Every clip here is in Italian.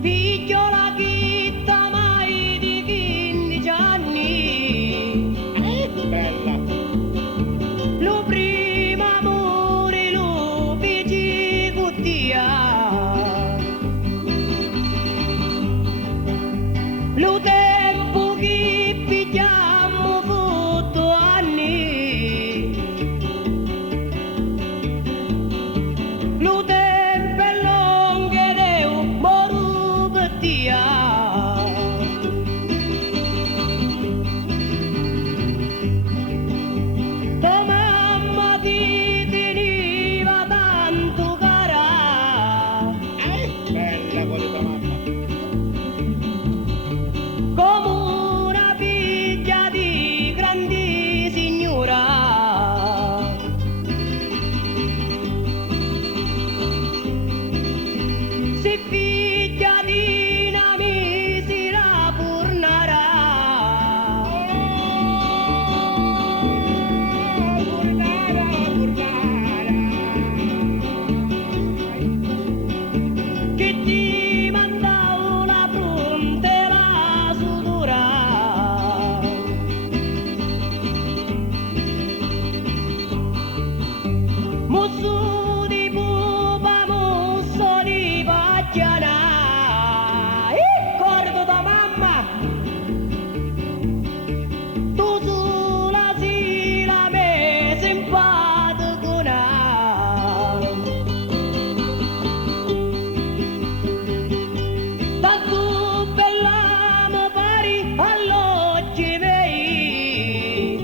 Figliola chitta mai di 15 anni. Bella. Lo prima amore lo feci cuttia. Lo tempo che pigliamo tutto anni. Lo tempo è lungo ed è un moru pettia. Da mamma ti teneva tanto cara. Bella quale tua mamma. Come una figlia di grandi signora. Si figlia di una misera purnara. Che ti manda una fronte la sudura. Musso di pupa, musso di paggiana. Cordo da mamma. Tu sulla sila me simpaticona. Tanto bella mi pari all'occhi miei.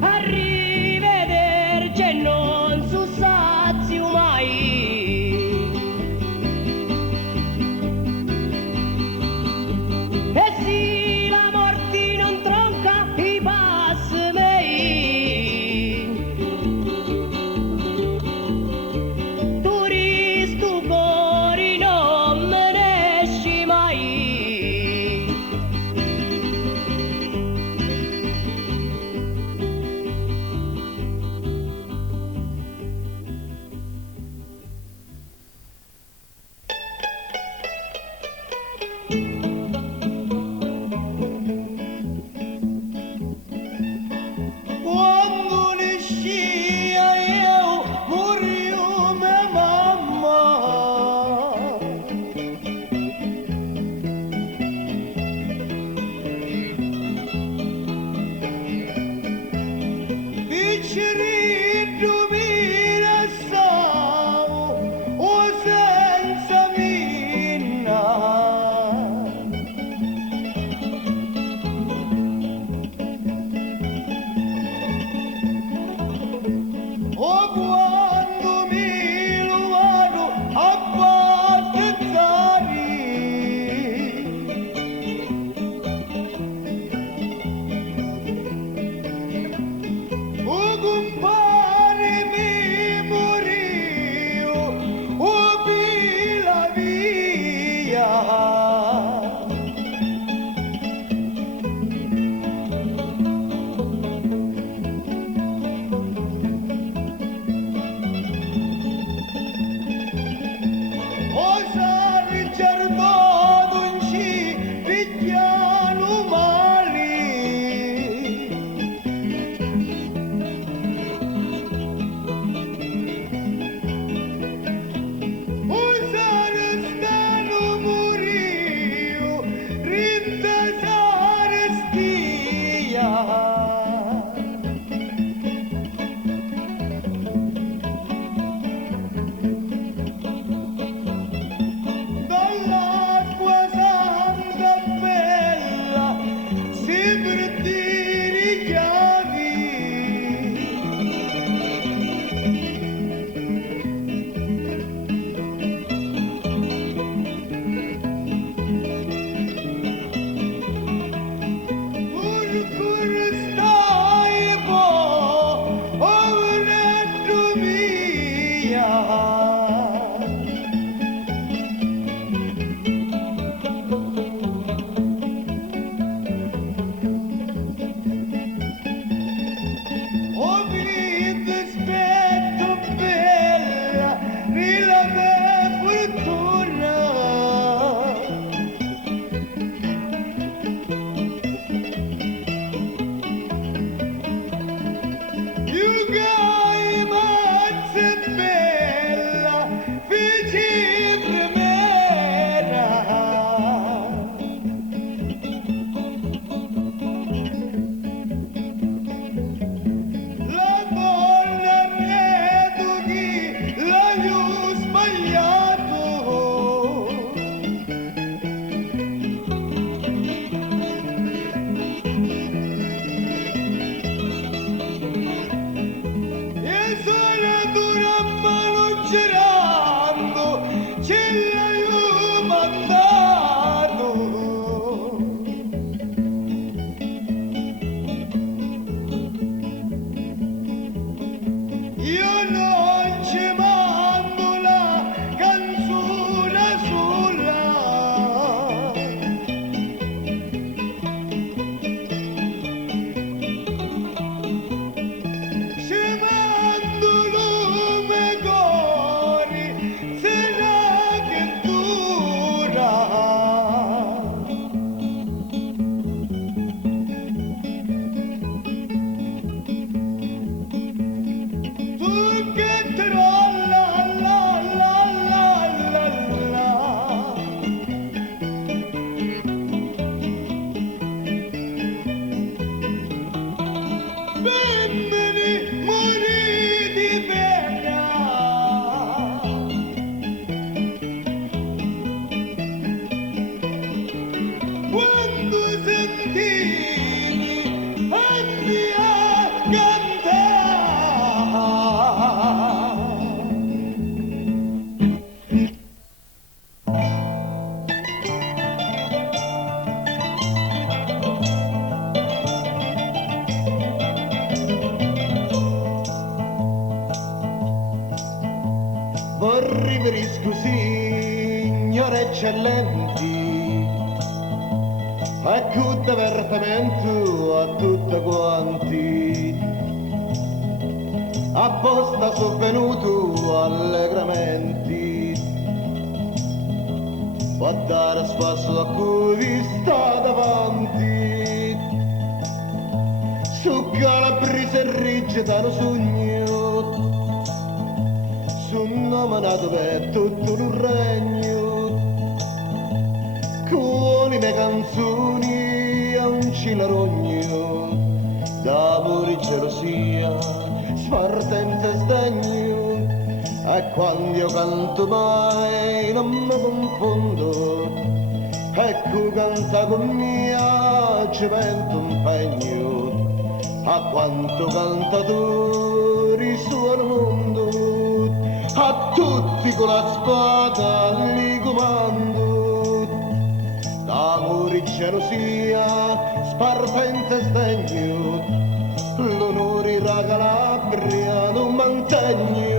Arrivederci e non so sazio mai. E se la morte non tronca i passi miei. Tu ristu cuore non me ne esci mai. Quando ne scia io morio mia mamma. Piccerino mi restavo o senza minna. O quando mi lo vado a battezzare. O compare mi morio, o pila via. Osa Ricciardo non ci picchiano male. Osa restano morire. quando sentì anni a cantare. Riferisco, signore eccellenti, a tutto divertimento, a tutti quanti. Apposta sono venuto allegramenti, a dare spasso a cui sta davanti. Su Calabrese e rigida lo sogno, nominato per tutto il regno, con le mie canzoni a un cilarogno, d'amore e gelosia, spartenza e sdegno, e quando io canto mai non mi confondo, ecco canta con mia ci vento un pegno, a quanto cantatori su al mondo, a tutti con la spada li comando, d'amore e gelosia, sparpenza e sdegno, l'onore la Calabria non mantegno.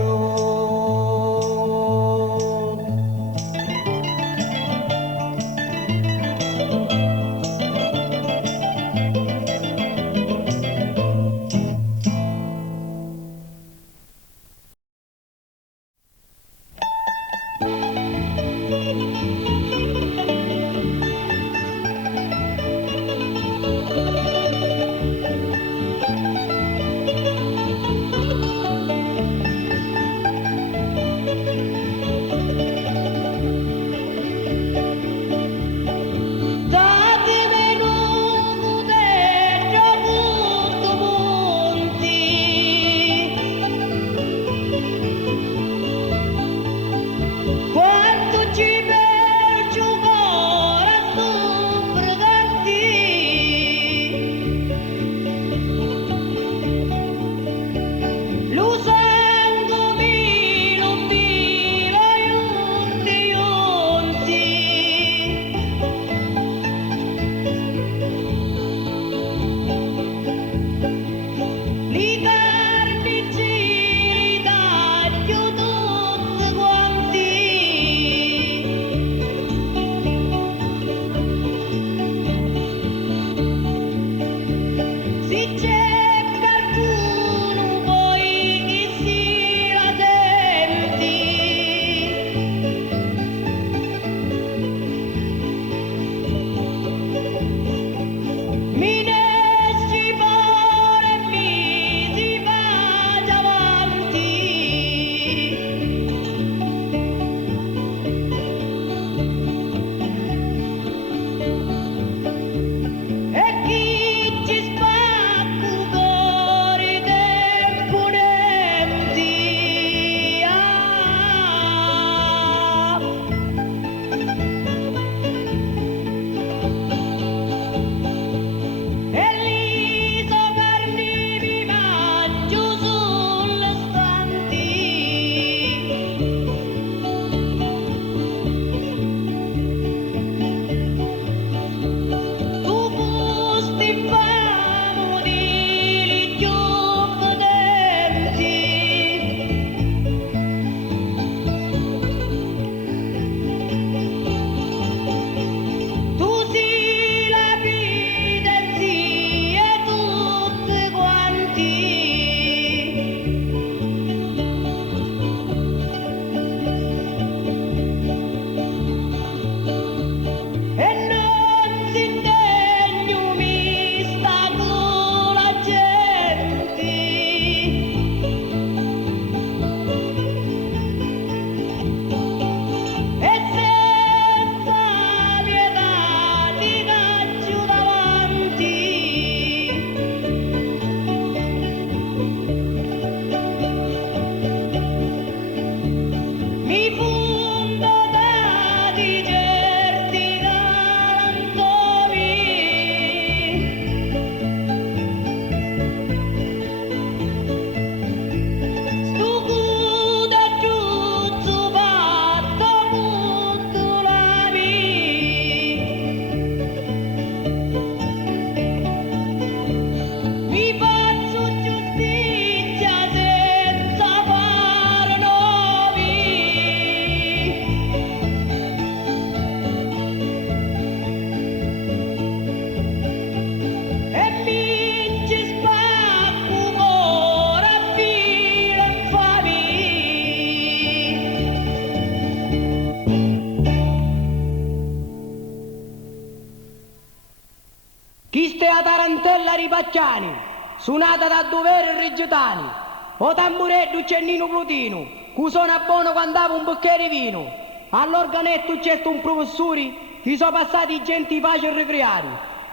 Chi stia a tarantella ripacciani, suonata da dovere rigitani, o tambureddu Cennino Plutino, cu suona buono quando un bicchiere di vino, all'organetto c'è un professore, ti sono passati gente pace e ricreati,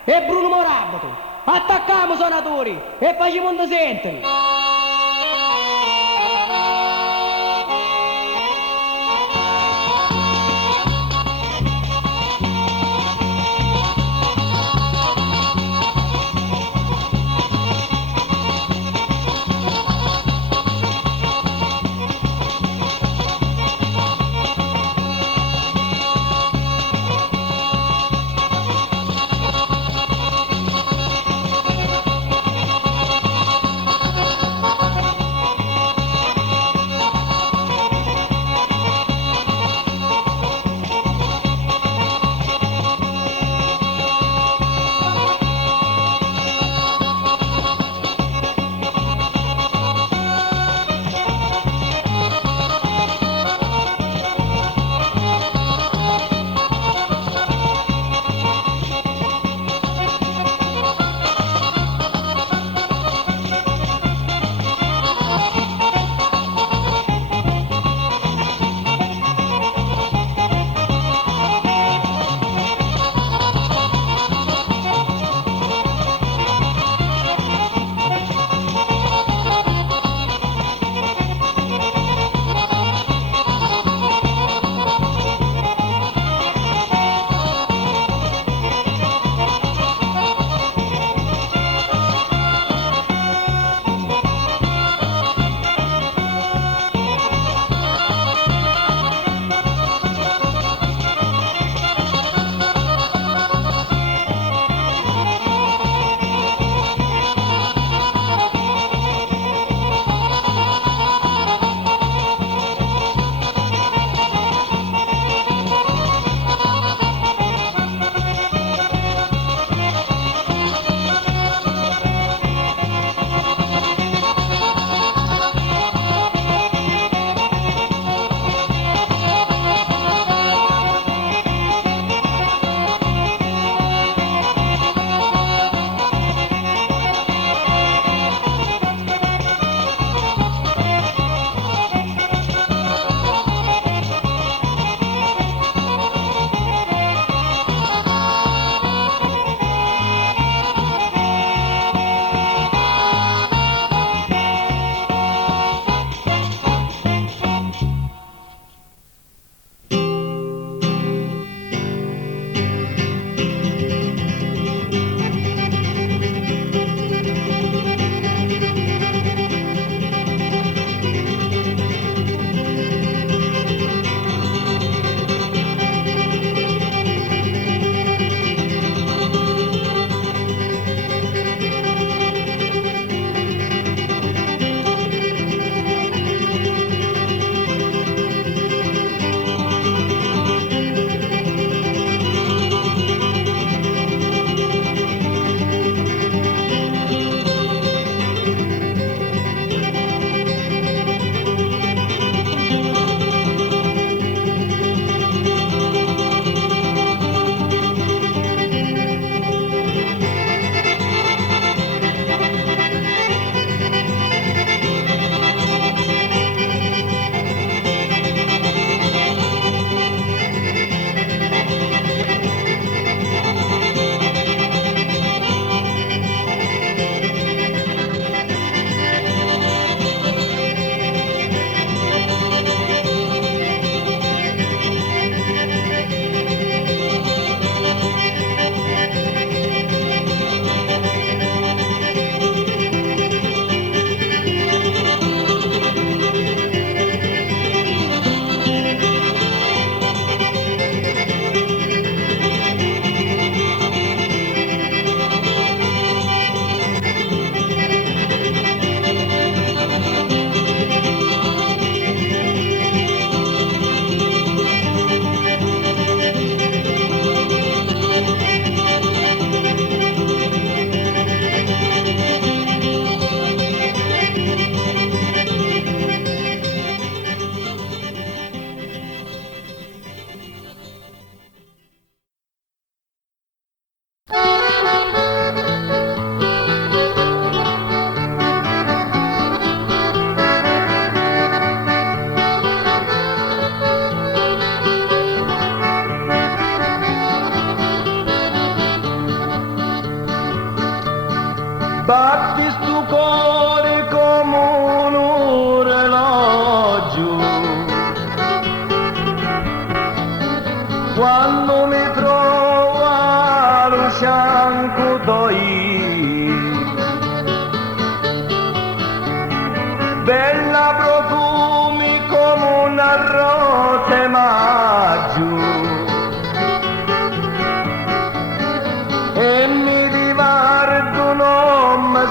e Bruno Morabato, attacchiamo suonatori e facciamo un sentire.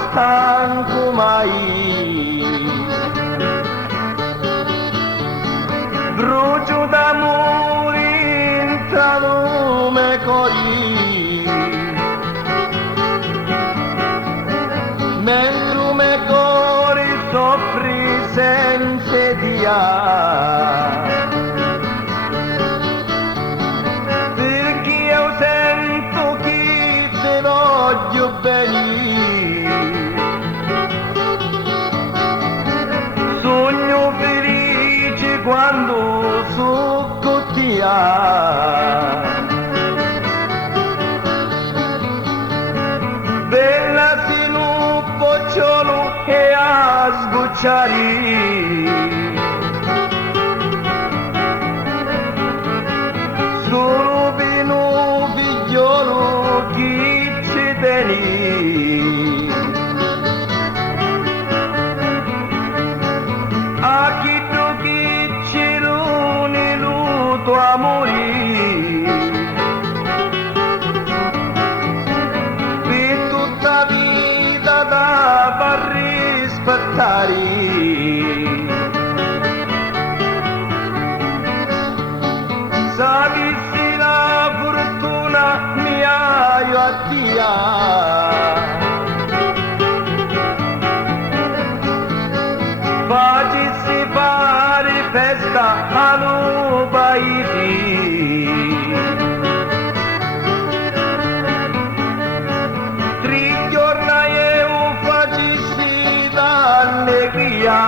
stanco mai. Brucio d'amore tra lume cori, mentre me cori soffri senza dia, perché io sento che te voglio bene. Sogno felice quando so con te. Bella sino bocciolo e a sgocciare. Solo vino figliolo chi ci tieni. A chi tu chi ci l'uni luto amore. Per tutta vita da far rispettare. Sapessi la fortuna mia io a Dio, facessi fare festa a paesi. Tre giorni io facessi d'allegria.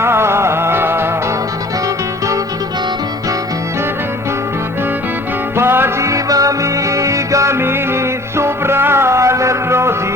Facevami cammini sopra le rosi.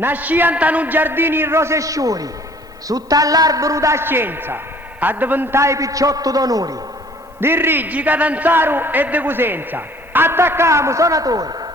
Nascianta in un giardino in rose e sciuri, sotto all'albero da scienza, a diventare picciotto d'onori, di rigi, catanzaro e di cosenza. Attacchiamo, suonatori!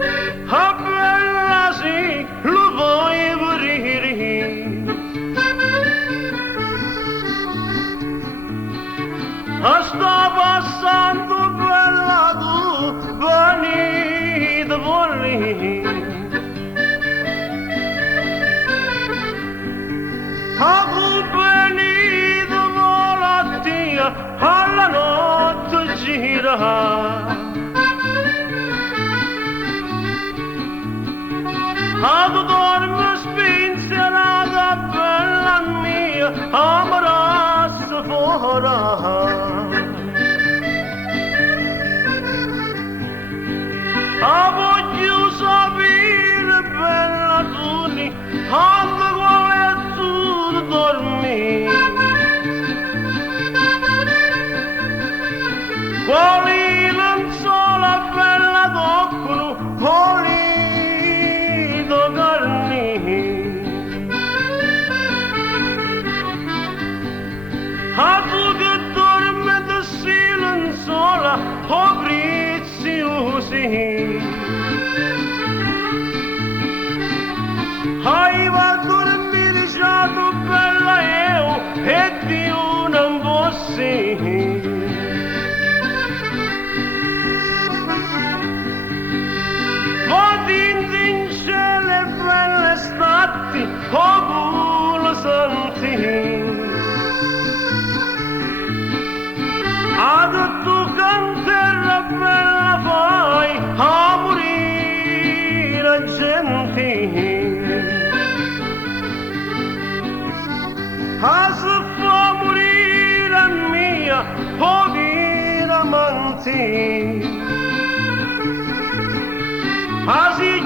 Ah, bella sì, lo vuoi morire. Ah, sta passando bella tu, venite volli. Ah, venite volattia, alla notte gira. Ah, tu dormi spinzerata, bella mia, amorassa fora. Ah, voglio sapere, bella tu, quale tu dormi. Quali lenzuola bella toccano, quali carni. A tu che dormi da lenzuola, oh preziosi. Hai va a dormire già tu bella io, e Dio non fossi. In cielo belle stati, oh buona santi. Ad tu canterra bella fai, a morire gente. A se fa morire mia, oh dire amanti. As you